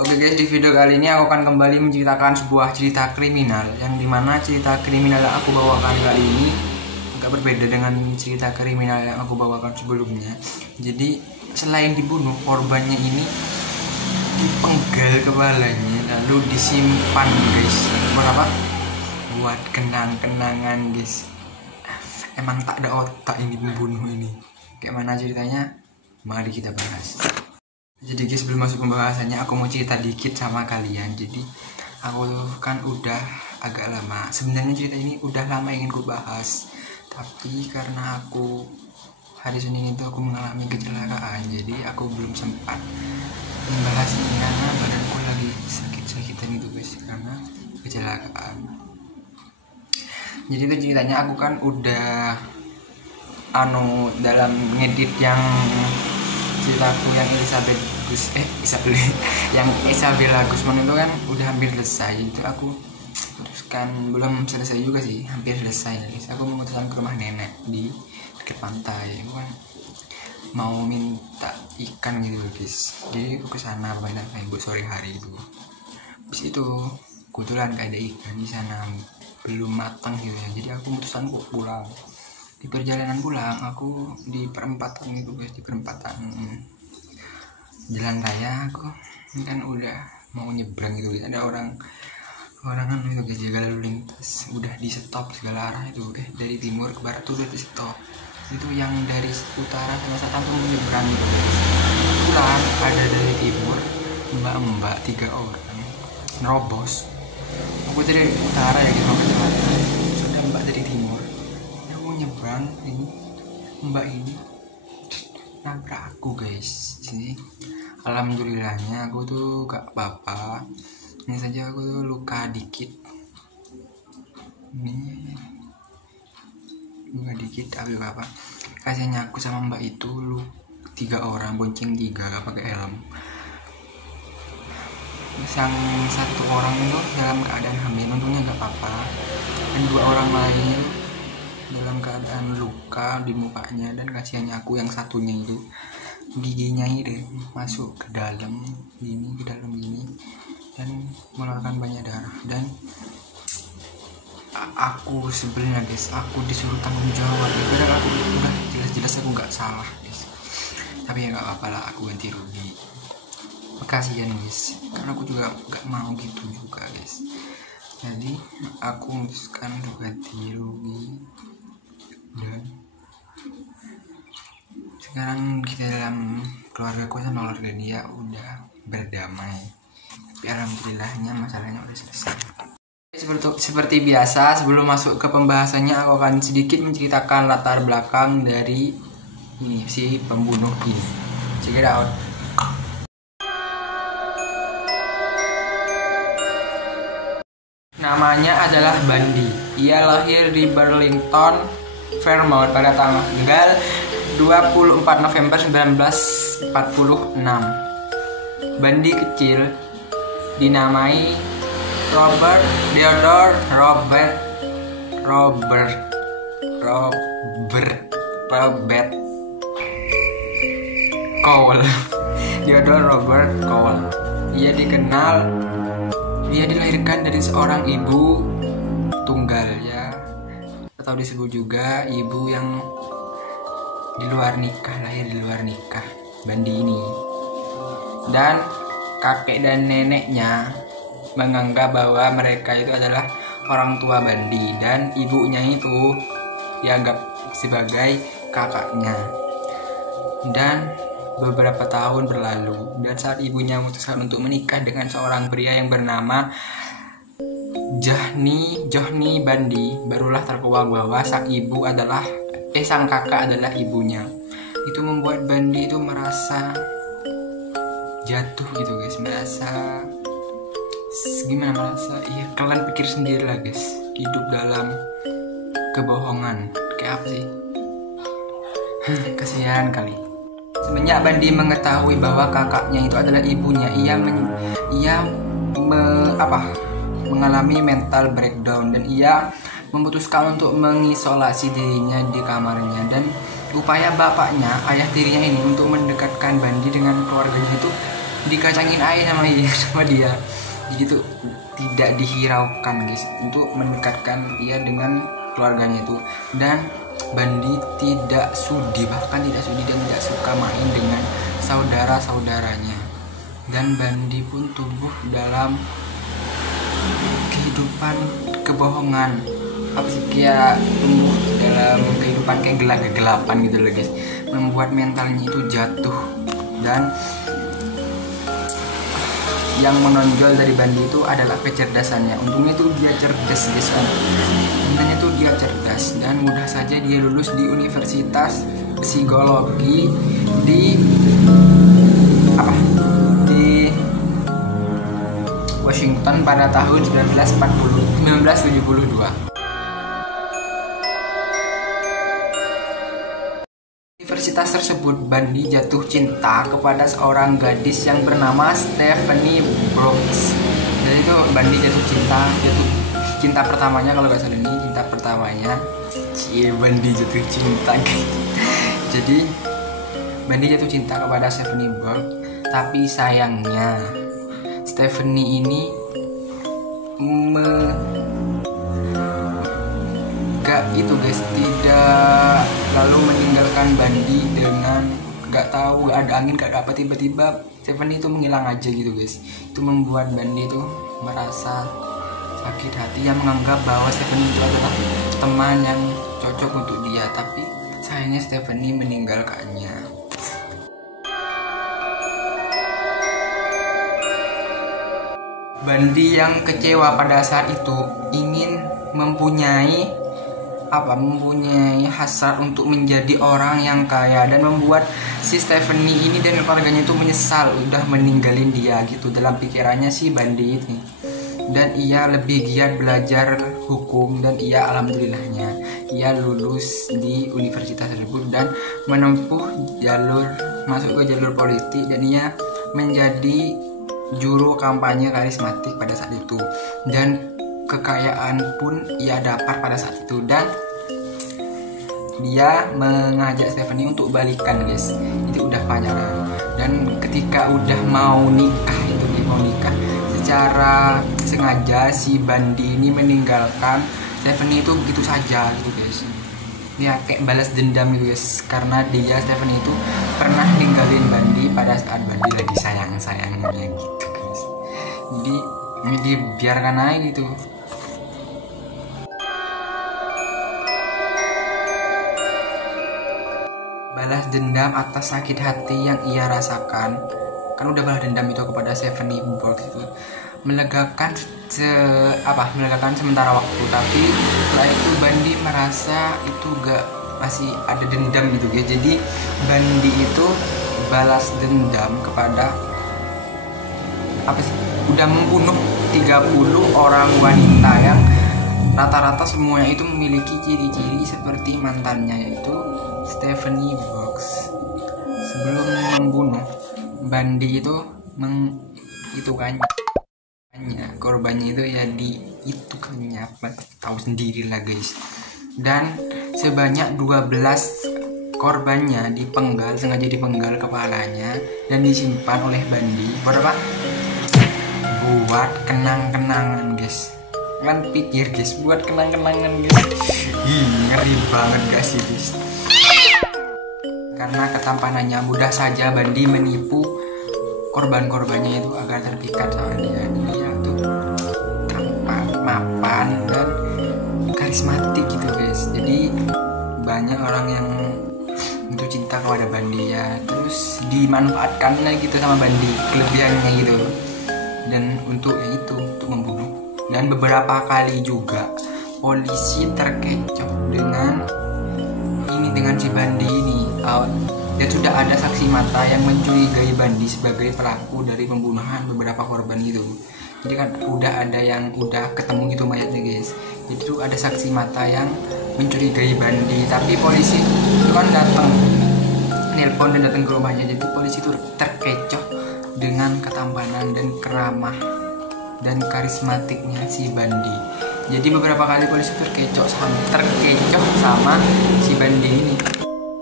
Oke guys, di video kali ini aku akan kembali menceritakan sebuah cerita kriminal, yang dimana cerita kriminal yang aku bawakan kali ini agak berbeda dengan cerita kriminal yang aku bawakan sebelumnya. Jadi selain dibunuh, korbannya ini dipenggal kepalanya lalu disimpan guys. Buat apa? Buat kenang-kenangan guys. Emang tak ada otak ini pembunuh ini. Kayak mana ceritanya? Mari kita bahas. Jadi guys, sebelum masuk pembahasannya aku mau cerita dikit sama kalian. Jadi aku kan udah agak lama, sebenarnya cerita ini udah lama ingin ku bahas, tapi karena aku hari Senin itu aku mengalami kecelakaan, jadi aku belum sempat membahas ini karena badanku lagi sakit-sakitan itu guys, karena kecelakaan. Jadi itu ceritanya, aku kan udah dalam ngedit yang ceritaku yang yang Isabella Gusman itu kan udah hampir selesai. Itu aku putuskan, belum selesai juga sih, hampir selesai guys. Aku memutuskan ke rumah nenek di dekat pantai. Aku kan mau minta ikan gitu guys, jadi aku kesana banyak ibu sore hari itu. Habis itu kebetulan gak ada ikan di sana, belum matang gitu ya. Jadi aku memutuskan kok pulang. Di perjalanan pulang aku di perempatan itu guys, di perempatan jalan raya, aku kan udah mau nyebrang gitu guys. Ada orang kan itu guys, jaga lalu lintas, udah di stop segala arah itu guys. Dari timur ke barat tuh udah di stop. Itu yang dari utara sama selatan tuh menyeberang gitu guys. Pulang ada dari timur mbak-mbak 3 orang nerobos. Aku dari utara ya gitu ke selatan, sudah mbak dari timur nyebrang. Ini mbak ini nabrak aku guys. Jadi alhamdulillahnya aku tuh gak apa-apa, ini saja aku tuh luka dikit, ini luka dikit tapi apa, kasihannya aku sama mbak itu 3 orang bonceng 3 gak pakai helm. Yang 1 orang itu dalam keadaan hamil, untungnya gak apa-apa, dan 2 orang lain dalam keadaan luka di mukanya. Dan kasihannya aku yang satunya itu giginya ini masuk ke dalam gini, dan mengeluarkan banyak darah. Dan aku sebenarnya guys, aku disuruh tanggung jawab, padahal aku udah jelas-jelas aku nggak salah guys, tapi ya nggak apa-apa lah, aku ganti rugi. Kasihan guys, karena aku juga nggak mau gitu juga guys. Jadi aku memutuskan untuk ganti rugi, dan sekarang kita dalam keluargaku sama keluarga dia udah berdamai. Tapi alhamdulillahnya masalahnya udah selesai. Seperti biasa, sebelum masuk ke pembahasannya, aku akan sedikit menceritakan latar belakang dari ini si pembunuh ini. Check it out. Namanya adalah Bandi. Ia lahir di Burlington, Vermont pada tanggal 24 November 1946. Bandi kecil dinamai Robert Theodore Robert Cole. Theodore Robert Cole. Ia dilahirkan dari seorang ibu tunggal ya, atau disebut juga ibu yang di luar nikah, lahir di luar nikah, Bandi ini. Dan kakek dan neneknya menganggap bahwa mereka itu adalah orang tua Bandi, dan ibunya itu dianggap sebagai kakaknya. Dan beberapa tahun berlalu, dan saat ibunya memutuskan untuk menikah dengan seorang pria yang bernama Johnny Bandi, barulah terkuak bahwa sang kakak adalah ibunya. Itu membuat Bandi itu merasa jatuh gitu guys, merasa iya, kalian pikir sendiri lah guys, hidup dalam kebohongan kayak apa sih. Kasihan kali. Semenjak Bandi mengetahui bahwa kakaknya itu adalah ibunya, ia mengalami mental breakdown, dan ia memutuskan untuk mengisolasi dirinya di kamarnya. Dan upaya bapaknya, ayah tirinya ini, untuk mendekatkan Bandi dengan keluarganya itu dikacangin air sama dia. Jadi itu tidak dihiraukan guys, untuk mendekatkan ia dengan keluarganya itu. Dan Bandi tidak sudi, bahkan tidak sudi dan tidak suka main dengan saudara-saudaranya. Dan Bandi pun tumbuh dalam kehidupan kebohongan, apa sih, kayak tumbuh dalam kehidupan kayak kegelapan gitu loh guys, membuat mentalnya itu jatuh. Dan yang menonjol dari Bandi itu adalah kecerdasannya. Untungnya tuh dia cerdas guys kan. Untungnya tuh dia cerdas dan mudah saja dia lulus di Universitas Psikologi di Washington pada tahun 1972. Universitas tersebut Bandi jatuh cinta kepada seorang gadis yang bernama Stephanie Brooks. Jadi itu Bandi jatuh cinta pertamanya, kalau nggak salah ini cinta pertamanya. Bandi jatuh cinta. Jadi Bandi jatuh cinta kepada Stephanie Brooks, tapi sayangnya Stephanie ini itu guys, tidak lalu meninggalkan Bandi dengan gak tahu, ada angin gak ada apa, tiba-tiba Stephanie itu menghilang aja gitu guys. Itu membuat Bandi itu merasa sakit hati, yang menganggap bahwa Stephanie itu adalah teman yang cocok untuk dia, tapi sayangnya Stephanie meninggalkannya. Bandi yang kecewa pada saat itu ingin mempunyai hasrat untuk menjadi orang yang kaya, dan membuat si Stephanie ini dan keluarganya itu menyesal udah meninggalin dia gitu dalam pikirannya si Bandi ini. Dan ia lebih giat belajar hukum, dan ia alhamdulillahnya ia lulus di universitas tersebut dan menempuh masuk ke jalur politik, dan ia menjadi juru kampanye karismatik pada saat itu. Dan kekayaan pun ia dapat pada saat itu, dan dia mengajak Stephanie untuk balikan guys. Itu udah pacaran, dan ketika udah mau nikah secara sengaja si Bandi ini meninggalkan Stephanie itu begitu saja gitu guys. Ya kayak balas dendam gitu guys, karena Stephanie itu pernah ninggalin Bandi pada saat Bandi lagi sayang-sayangnya gitu guys. Jadi biarkan aja gitu. Balas dendam atas sakit hati yang ia rasakan, kan udah balas dendam itu kepada Stephanie Brooks itu, melegakan sementara waktu. Tapi setelah itu Bandi merasa itu gak, masih ada dendam gitu ya. Jadi Bandi itu balas dendam kepada udah membunuh 30 orang wanita yang rata-rata semuanya itu memiliki ciri-ciri seperti mantannya, yaitu Stephanie Brooks. Sebelum membunuh, Bandi itu korbannya itu ya diitukannya, tahu sendiri lah guys. Dan sebanyak 12 korbannya sengaja dipenggal kepalanya dan disimpan oleh Bandi buat kenang-kenangan guys. Kan pikir guys, buat kenang-kenangan guys. Ngeri banget guys guys. Karena ketampanannya, mudah saja Bandi menipu korban-korbannya itu agar terpikat sama dia. Dia tuh tampan, mapan, dan karismatik gitu guys. Jadi banyak orang yang itu cinta kepada Bandi ya, terus dimanfaatkan gitu sama Bandi kelebihannya gitu, dan untuk membunuh. Dan beberapa kali juga polisi terkecoh dengan si Bandi ini. Dan sudah ada saksi mata yang mencurigai Bandi sebagai pelaku dari pembunuhan beberapa korban itu. Jadi kan udah ada yang udah ketemu gitu mayatnya guys. Jadi itu ada saksi mata yang mencurigai Bandi, tapi polisi itu kan nelpon dan datang ke rumahnya. Jadi polisi itu terkecoh dengan ketampanan dan keramah dan karismatiknya si Bandi. Jadi beberapa kali polisi terkecoh sama si Bandi ini.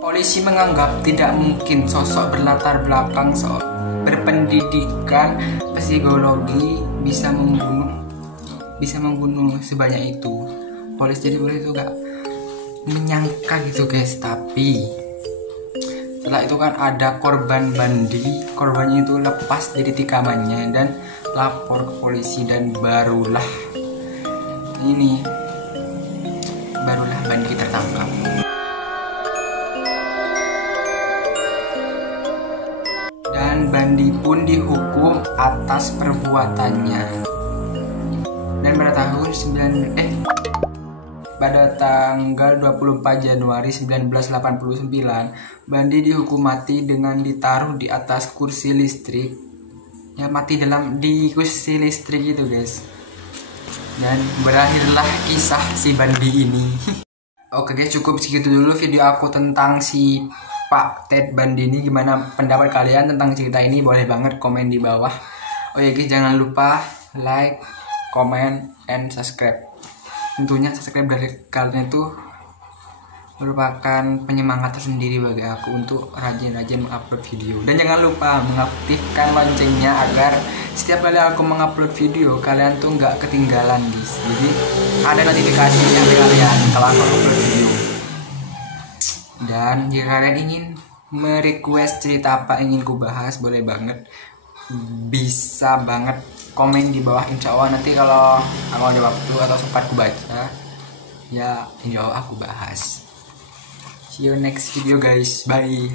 Polisi menganggap tidak mungkin sosok berlatar belakang pendidikan psikologi bisa membunuh sebanyak itu. Jadi polisi itu gak menyangka gitu guys. Tapi setelah itu kan ada korbannya itu lepas dari tikamannya dan lapor ke polisi, dan barulah Bandi tertangkap. Dan Bandi pun dihukum atas perbuatannya. Dan pada tanggal 24 Januari 1989, Bandi dihukum mati dengan ditaruh di atas kursi listrik. Ya, mati di kursi listrik itu guys. Dan berakhirlah kisah si Bandi ini. Oke guys, cukup segitu dulu video aku tentang si Pak Ted Bandi ini. Gimana pendapat kalian tentang cerita ini? Boleh banget komen di bawah. Oh ya guys, jangan lupa like, comment, and subscribe. Tentunya subscribe dari kalian itu merupakan penyemangat tersendiri bagi aku untuk rajin-rajin mengupload video. Dan jangan lupa mengaktifkan loncengnya agar setiap kali aku mengupload video kalian tuh nggak ketinggalan guys. Jadi ada notifikasinya dari kalian kalau aku upload video. Dan jika kalian ingin merequest cerita apa ingin ku bahas, boleh banget, bisa banget komen di bawah. Insya Allah nanti kalau aku ada waktu atau sempat ku baca, ya insya Allah aku bahas. See you next video guys, bye.